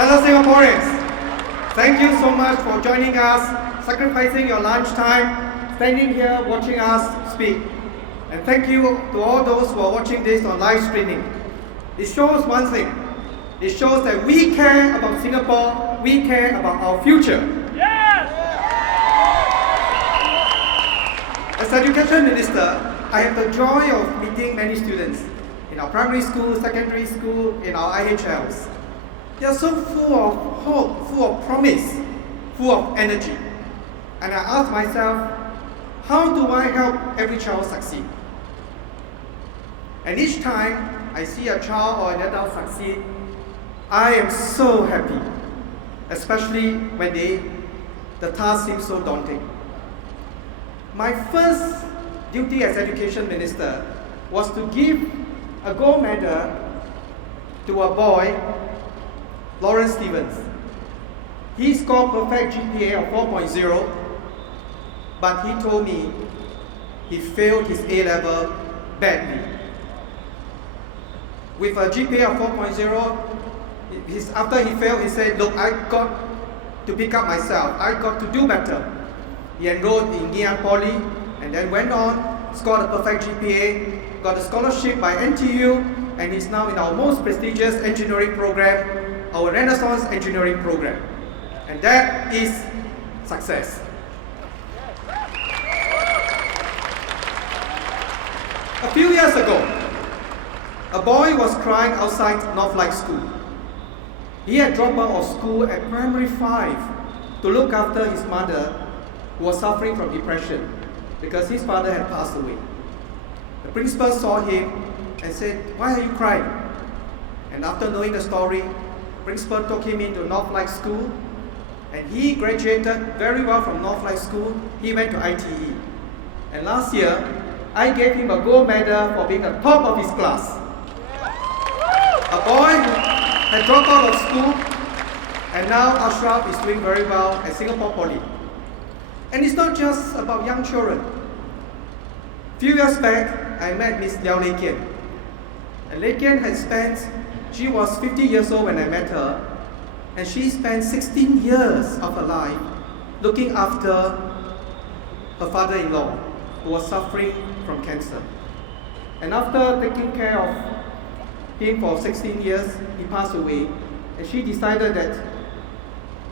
Fellow Singaporeans, thank you so much for joining us, sacrificing your lunchtime, standing here watching us speak. And thank you to all those who are watching this on live streaming. It shows one thing. It shows that we care about Singapore, we care about our future. Yes! As Education Minister, I have the joy of meeting many students in our primary school, secondary school, in our IHLs. They are so full of hope, full of promise, full of energy. And I ask myself, how do I help every child succeed? And each time I see a child or an adult succeed, I am so happy, especially when the task seems so daunting. My first duty as Education Minister was to give a gold medal to a boy, Lawrence Stevens. He scored perfect GPA of 4.0, but he told me he failed his A-level badly. With a GPA of 4.0, after he failed, he said, look, I got to pick up myself. I got to do better. He enrolled in Ngee Poly and then went on, scored a perfect GPA, got a scholarship by NTU, and is now in our most prestigious engineering program, our Renaissance Engineering Program. And that is success. A few years ago, a boy was crying outside Northlight School. He had dropped out of school at primary 5 to look after his mother, who was suffering from depression because his father had passed away. The principal saw him and said, "Why are you crying?" And after knowing the story, the principal took him into Northlight School, and he graduated very well from Northlight School. He went to ITE. And last year, I gave him a gold medal for being the top of his class. A boy who had dropped out of school, and now Ashraf is doing very well at Singapore Poly. And it's not just about young children. A few years back, I met Miss Liao Lei Kian. And Lei Kian she was 50 years old when I met her, and she spent 16 years of her life looking after her father-in-law, who was suffering from cancer. And after taking care of him for 16 years, he passed away, and she decided that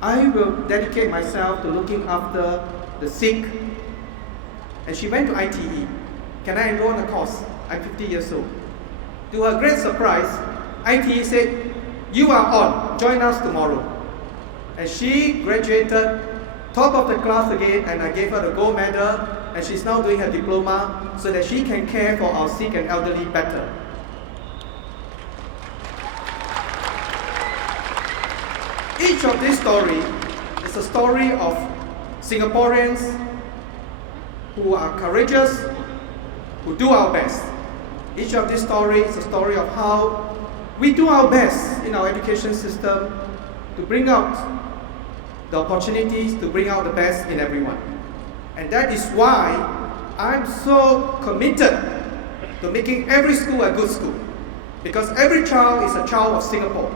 I will dedicate myself to looking after the sick. And she went to ITE. Can I enroll in a course? I'm 50 years old. To her great surprise, ITE said, "You are on, join us tomorrow." And she graduated top of the class again, and I gave her the gold medal, and she's now doing her diploma so that she can care for our sick and elderly better. Each of these stories is a story of Singaporeans who are courageous, who do our best. Each of these stories is a story of how we do our best in our education system to bring out the opportunities, to bring out the best in everyone. And that is why I'm so committed to making every school a good school. Because every child is a child of Singapore.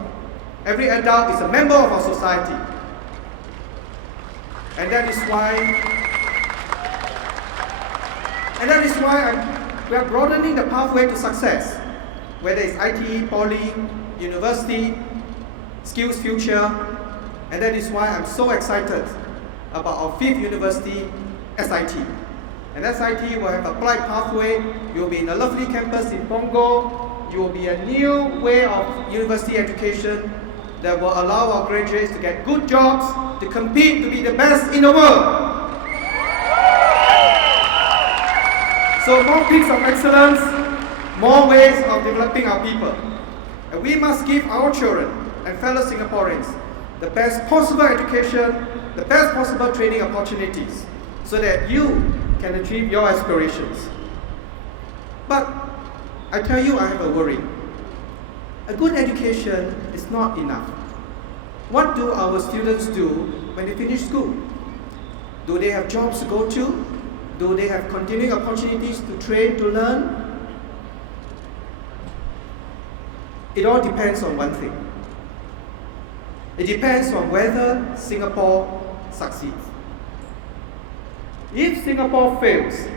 Every adult is a member of our society. And that is why we are broadening the pathway to success, whether it's ITE, Poly, University, Skills Future, and that is why I'm so excited about our 5th university, SIT. And SIT will have applied pathway. You will be in a lovely campus in Punggol. You will be a new way of university education that will allow our graduates to get good jobs, to compete to be the best in the world. So more peaks of excellence, more ways of developing our people. And we must give our children and fellow Singaporeans the best possible education, the best possible training opportunities, so that you can achieve your aspirations. But I tell you, I have a worry. A good education is not enough. What do our students do when they finish school? Do they have jobs to go to? Do they have continuing opportunities to train, to learn? It all depends on one thing. It depends on whether Singapore succeeds. If Singapore fails,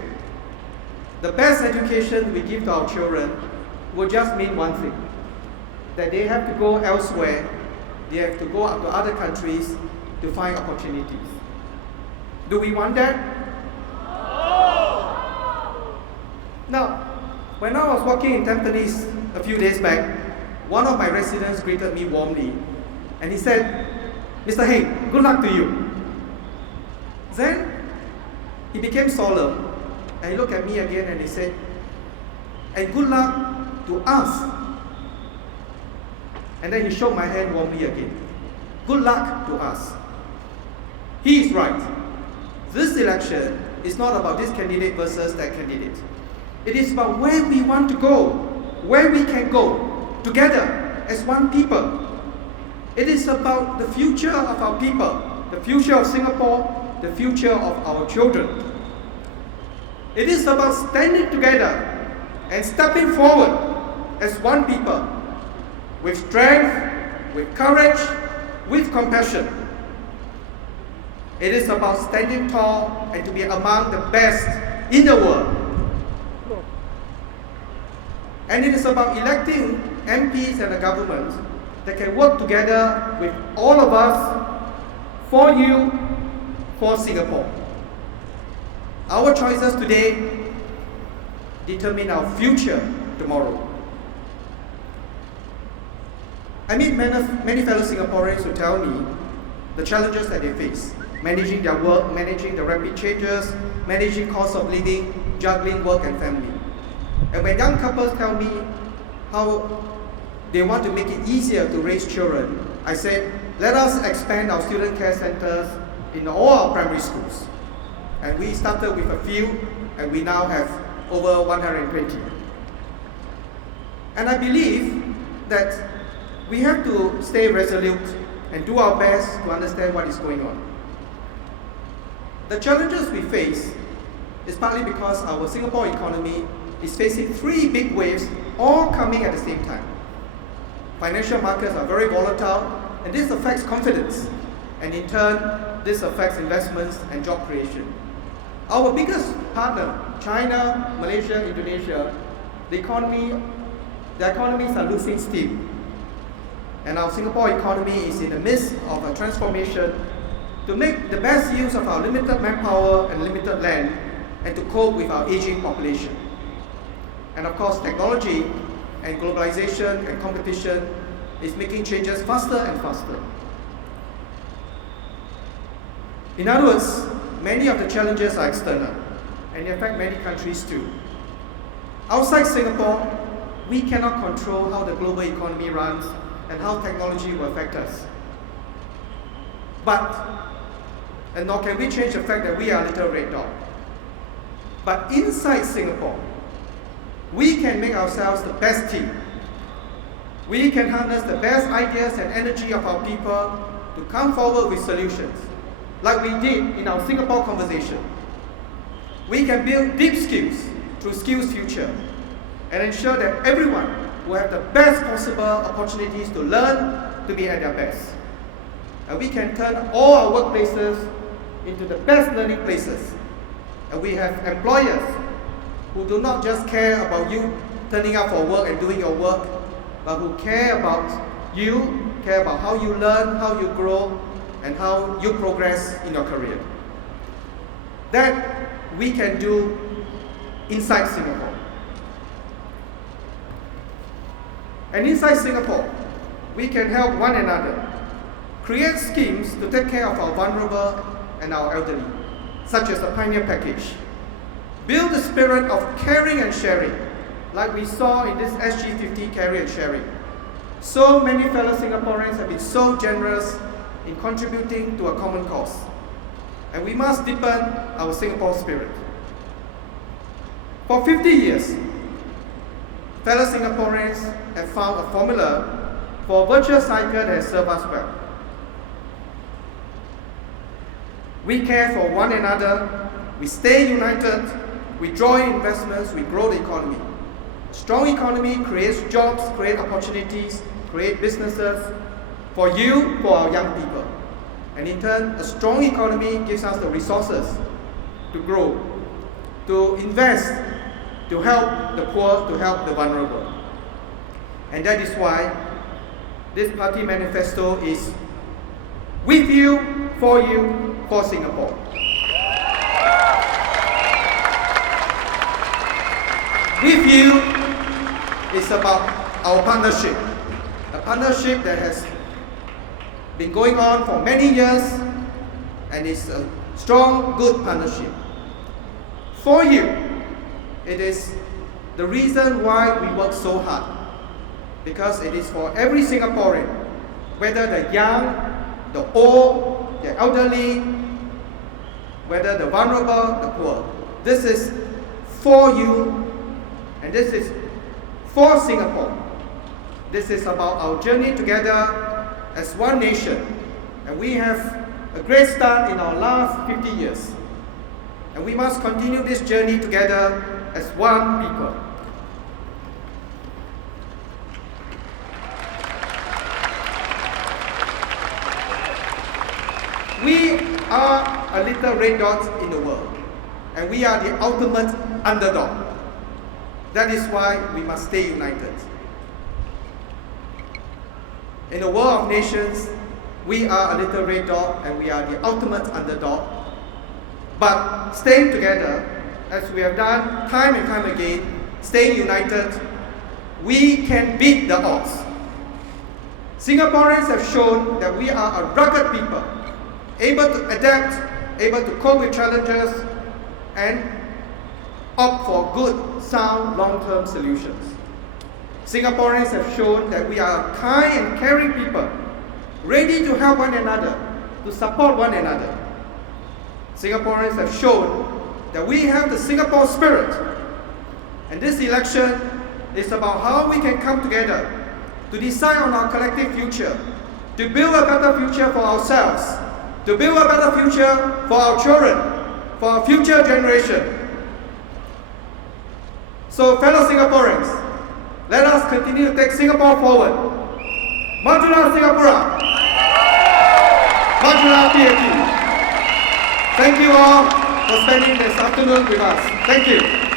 the best education we give to our children will just mean one thing, that they have to go elsewhere, they have to go out to other countries to find opportunities. Do we want that? No! Now, when I was walking in Tampines a few days back, one of my residents greeted me warmly and he said, "Mr. Heng, good luck to you." Then he became solemn and he looked at me again and he said, "And good luck to us." And then he shook my hand warmly again. Good luck to us. He is right. This election is not about this candidate versus that candidate. It is about where we want to go, where we can go together as one people. It is about the future of our people, the future of Singapore, the future of our children. It is about standing together and stepping forward as one people, with strength, with courage, with compassion. It is about standing tall and to be among the best in the world. And it is about electing MPs and a government that can work together with all of us, for you, for Singapore. Our choices today determine our future tomorrow. I meet many fellow Singaporeans who tell me the challenges that they face, managing their work, managing the rapid changes, managing cost of living, juggling work and family. And when young couples tell me how they want to make it easier to raise children, I said, let us expand our student care centers in all our primary schools. And we started with a few, and we now have over 120. And I believe that we have to stay resolute and do our best to understand what is going on. The challenges we face is partly because our Singapore economy is facing three big waves, all coming at the same time. Financial markets are very volatile, and this affects confidence, and in turn, this affects investments and job creation. Our biggest partner, China, Malaysia, Indonesia, the economies are losing steam. And our Singapore economy is in the midst of a transformation to make the best use of our limited manpower and limited land and to cope with our aging population. And of course, technology and globalization and competition is making changes faster and faster. In other words, many of the challenges are external, and they affect many countries too. Outside Singapore, we cannot control how the global economy runs and how technology will affect us. And nor can we change the fact that we are a little red dot. But inside Singapore, we can make ourselves the best team. We can harness the best ideas and energy of our people to come forward with solutions, like we did in our Singapore conversation. We can build deep skills through Skills Future and ensure that everyone will have the best possible opportunities to learn to be at their best. And we can turn all our workplaces into the best learning places. And we have employers who do not just care about you turning up for work and doing your work, but who care about you, care about how you learn, how you grow, and how you progress in your career. That we can do inside Singapore. And inside Singapore, we can help one another create schemes to take care of our vulnerable and our elderly, such as the Pioneer Package. Build the spirit of caring and sharing, like we saw in this SG50 Caring and Sharing. So many fellow Singaporeans have been so generous in contributing to a common cause. And we must deepen our Singapore spirit. For 50 years, fellow Singaporeans have found a formula for a virtuous cycle that has served us well. We care for one another, we stay united, we draw in investments, we grow the economy. Strong economy creates jobs, creates opportunities, creates businesses, for you, for our young people. And in turn, a strong economy gives us the resources to grow, to invest, to help the poor, to help the vulnerable. And that is why this party manifesto is with you, for Singapore. With you is about our partnership, a partnership that has been going on for many years and is a strong, good partnership. For you, it is the reason why we work so hard, because it is for every Singaporean, whether the young, the old, the elderly, whether the vulnerable, the poor. This is for you, and this is for Singapore. This is about our journey together as one nation. And we have a great start in our last 50 years. And we must continue this journey together as one people. We are a little red dot in the world, and we are the ultimate underdog. That is why we must stay united. In a world of nations, we are a little red dot and we are the ultimate underdog. But staying together, as we have done time and time again, staying united, we can beat the odds. Singaporeans have shown that we are a rugged people, able to adapt, able to cope with challenges, and opt for good, sound, long-term solutions. Singaporeans have shown that we are a kind and caring people, ready to help one another, to support one another. Singaporeans have shown that we have the Singapore spirit. And this election is about how we can come together to decide on our collective future, to build a better future for ourselves, to build a better future for our children, for our future generation. So, fellow Singaporeans, let us continue to take Singapore forward. Majulah Singapura! Majulah PAP! Thank you all for spending this afternoon with us. Thank you.